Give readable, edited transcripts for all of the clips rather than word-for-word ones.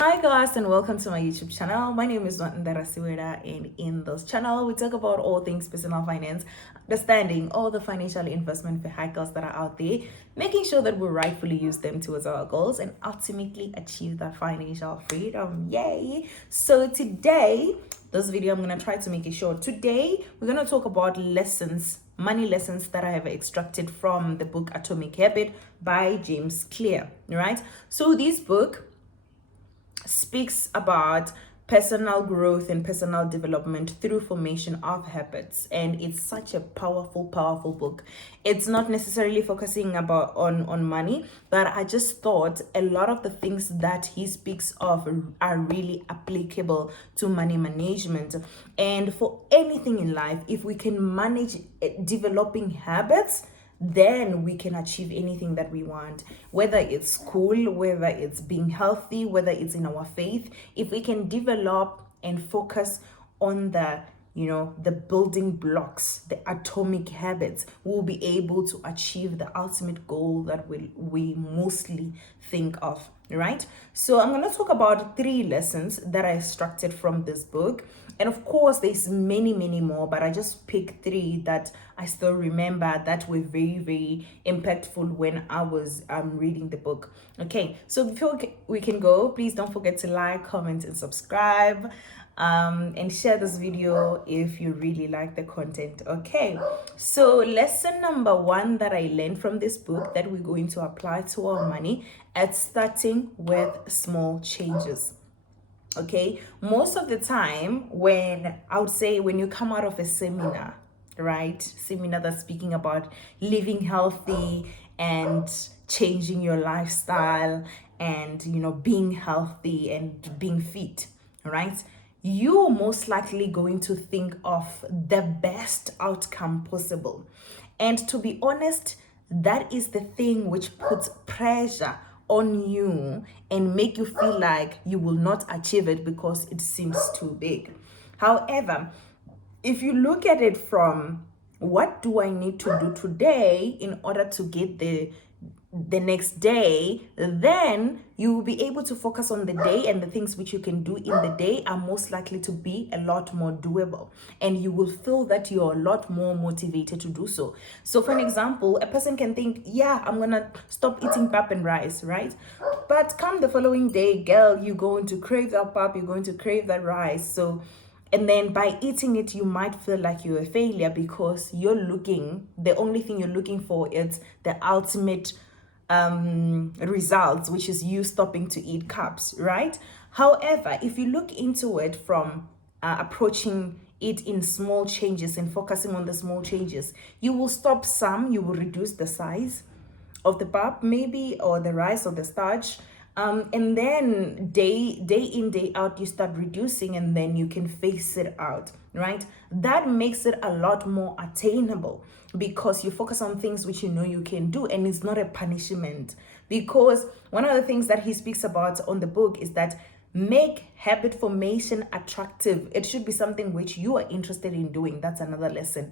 Hi guys and welcome to my YouTube channel. My name is Nwandara Siweda, and in this channel we talk about all things personal finance, understanding all the financial investment vehicles that are out there, making sure that we rightfully use them towards our goals and ultimately achieve that financial freedom. Yay! So today, this video I'm going to try to make it short. Today we're going to talk about money lessons that I have extracted from the book Atomic Habit by James Clear. Right? So this book speaks about personal growth and personal development through formation of habits, and it's such a powerful book. It's not necessarily focusing about on money, but I just thought a lot of the things that he speaks of are really applicable to money management. And for anything in life, if we can manage developing habits, then we can achieve anything that we want, whether it's school, whether it's being healthy, whether it's in our faith. If we can develop and focus on the building blocks, the atomic habits, we'll be able to achieve the ultimate goal that we mostly think of, right? So I'm going to talk about 3 lessons that I extracted from this book, and of course there's many more, but I just picked 3 that I still remember that were very impactful when I was reading the book. Okay, so before we can go, please don't forget to like, comment, and subscribe, and share this video if you really like the content. Okay, so lesson number 1 that I learned from this book that we're going to apply to our money, it's starting with small changes. Okay, most of the time when you come out of a seminar, right, seminar that's speaking about living healthy and changing your lifestyle and being healthy and being fit, right, you're most likely going to think of the best outcome possible. And to be honest, that is the thing which puts pressure on you and make you feel like you will not achieve it because it seems too big. However, if you look at it from what do I need to do today in order to get the next day, then you will be able to focus on the day, and the things which you can do in the day are most likely to be a lot more doable, and you will feel that you're a lot more motivated to do so. So for an example, a person can think, yeah, I'm gonna stop eating pap and rice, right? But come the following day, girl, you're going to crave that pap, you're going to crave that rice. So and then by eating it, you might feel like you're a failure because the only thing you're looking for is the ultimate results, which is you stopping to eat carbs, right? However, if you look into it from approaching it in small changes and focusing on the small changes, you will stop some, you will reduce the size of the pap maybe, or the rice or the starch, and then day in day out you start reducing, and then you can phase it out, right? That makes it a lot more attainable because you focus on things which you know you can do, and it's not a punishment. Because one of the things that he speaks about on the book is that make habit formation attractive. It should be something which you are interested in doing. That's another lesson.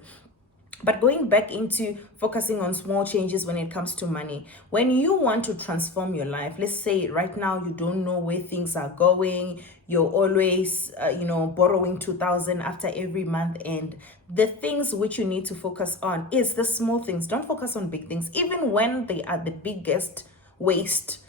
But going back into focusing on small changes when it comes to money, when you want to transform your life, let's say right now you don't know where things are going, you're always borrowing 2,000 after every month, and the things which you need to focus on is the small things. Don't focus on big things, even when they are the biggest waste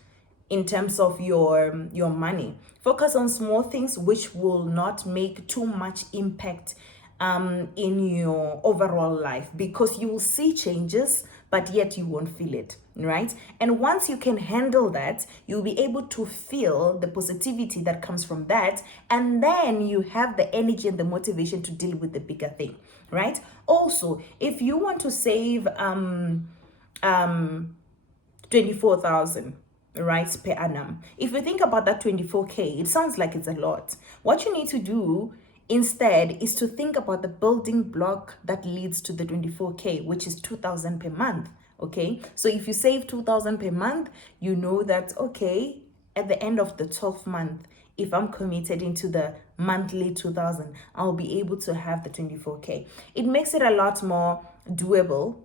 in terms of your money. Focus on small things which will not make too much impact in your overall life, because you will see changes but yet you won't feel it, right? And once you can handle that, you'll be able to feel the positivity that comes from that, and then you have the energy and the motivation to deal with the bigger thing, right? Also, if you want to save 24,000, right, per annum, if you think about that 24k, it sounds like it's a lot. What you need to do instead is to think about the building block that leads to the 24k, which is 2,000 per month. Okay, so if you save 2,000 per month, you know that, okay, at the end of the 12th month, if I'm committed into the monthly 2,000, I'll be able to have the 24k. It makes it a lot more doable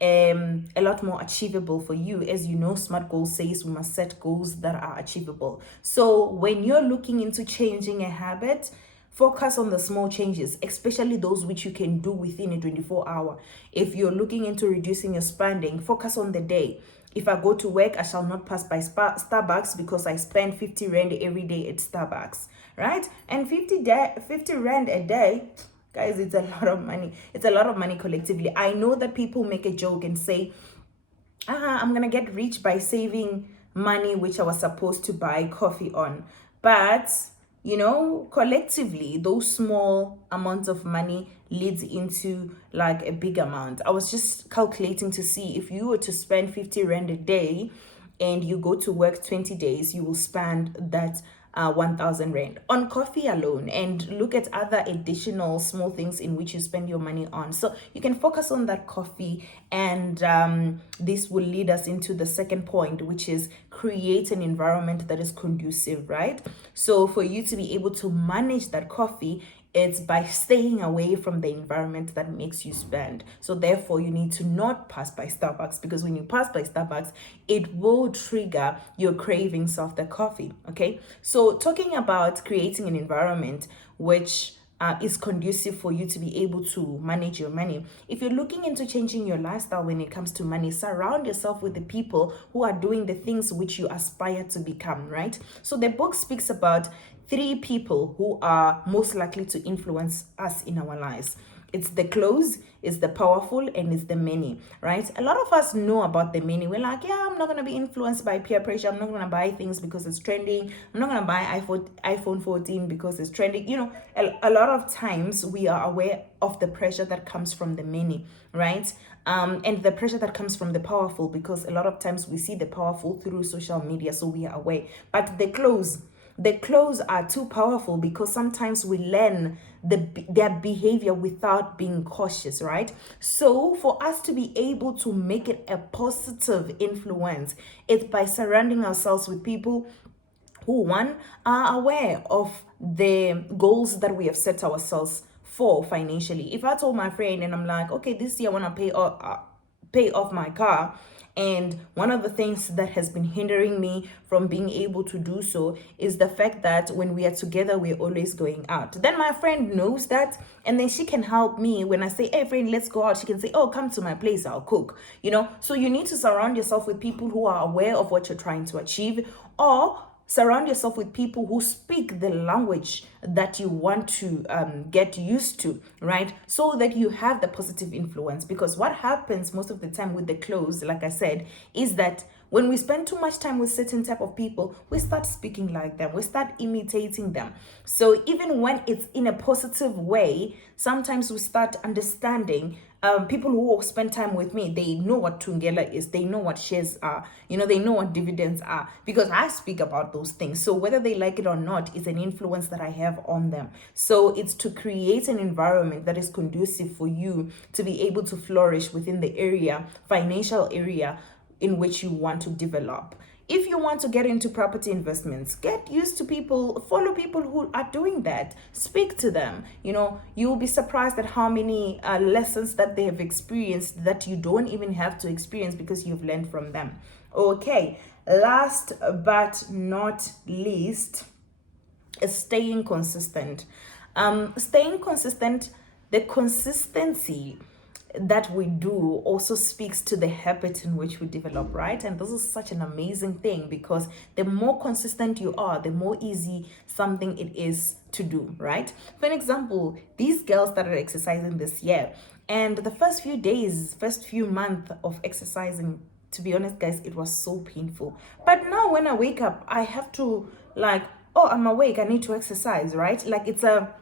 a lot more achievable for you. As you know, SMART goals says we must set goals that are achievable. So when you're looking into changing a habit, focus on the small changes, especially those which you can do within a 24-hour. If you're looking into reducing your spending, focus on the day. If I go to work, I shall not pass by Starbucks because I spend 50 Rand every day at Starbucks, right? And 50 Rand a day, guys, it's a lot of money. It's a lot of money collectively. I know that people make a joke and say, I'm gonna get rich by saving money which I was supposed to buy coffee on. But collectively, those small amounts of money leads into like a big amount. I was just calculating to see if you were to spend 50 Rand a day and you go to work 20 days, you will spend that 1,000 Rand on coffee alone, and look at other additional small things in which you spend your money on. So you can focus on that coffee, and this will lead us into the second point, which is create an environment that is conducive, right? So for you to be able to manage that coffee, it's by staying away from the environment that makes you spend. So therefore, you need to not pass by Starbucks, because when you pass by Starbucks, it will trigger your cravings of the coffee. Okay, so talking about creating an environment which is conducive for you to be able to manage your money. If you're looking into changing your lifestyle when it comes to money, surround yourself with the people who are doing the things which you aspire to become, right? So the book speaks about 3 people who are most likely to influence us in our lives. It's the close, it's the powerful, and it's the many, right? A lot of us know about the many. We're like, yeah, I'm not going to be influenced by peer pressure. I'm not going to buy things because it's trending. I'm not going to buy iPhone 14 because it's trending. A lot of times we are aware of the pressure that comes from the many, right? And the pressure that comes from the powerful, because a lot of times we see the powerful through social media, so we are aware. But the clothes are too powerful, because sometimes we learn their behavior without being cautious, right? So for us to be able to make it a positive influence, it's by surrounding ourselves with people who, one, are aware of the goals that we have set ourselves for financially. If I told my friend and I'm like, okay, this year I want to pay off my car, and one of the things that has been hindering me from being able to do so is the fact that when we are together, we're always going out. Then my friend knows that, and then she can help me when I say, hey friend, let's go out. She can say, oh, come to my place, I'll cook. So you need to surround yourself with people who are aware of what you're trying to achieve, or surround yourself with people who speak the language that you want to get used to, right? So that you have the positive influence. Because what happens most of the time with the clothes, like I said, is that when we spend too much time with certain type of people, we start speaking like them, we start imitating them. So even when it's in a positive way, sometimes we start understanding. People who spend time with me, they know what Tungela is, they know what shares are, they know what dividends are, because I speak about those things. So whether they like it or not, it's an influence that I have on them. So it's to create an environment that is conducive for you to be able to flourish within the financial area in which you want to develop. If you want to get into property investments, get used to people, follow people who are doing that, speak to them. You'll be surprised at how many lessons that they have experienced that you don't even have to experience, because you've learned from them. Okay, last but not least is staying consistent. The consistency that we do also speaks to the habit in which we develop, right? And this is such an amazing thing, because the more consistent you are, the more easy something it is to do, right? For an example, these girls started exercising this year, and the first few months of exercising, to be honest, guys, it was so painful. But now when I wake up, I have to I'm awake, I need to exercise, right? Like it's a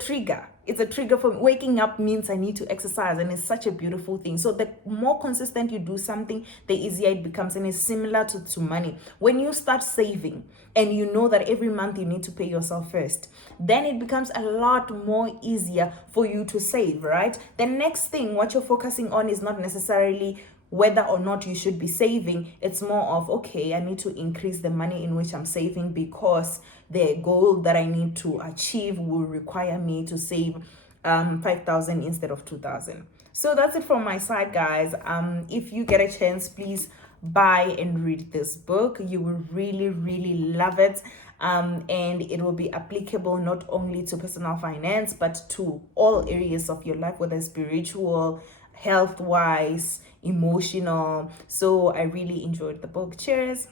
trigger. It's a trigger for me. Waking up means I need to exercise, and it's such a beautiful thing. So the more consistent you do something, the easier it becomes. And it's similar to money. When you start saving and you know that every month you need to pay yourself first, then it becomes a lot more easier for you to save, right? The next thing, what you're focusing on is not necessarily whether or not you should be saving. It's more of, okay, I need to increase the money in which I'm saving, because the goal that I need to achieve will require me to save 5,000 instead of 2,000. So that's it from my side, guys. If you get a chance, please buy and read this book. You will really, really love it. And it will be applicable not only to personal finance but to all areas of your life, whether spiritual, health wise, emotional. So I really enjoyed the book. Cheers.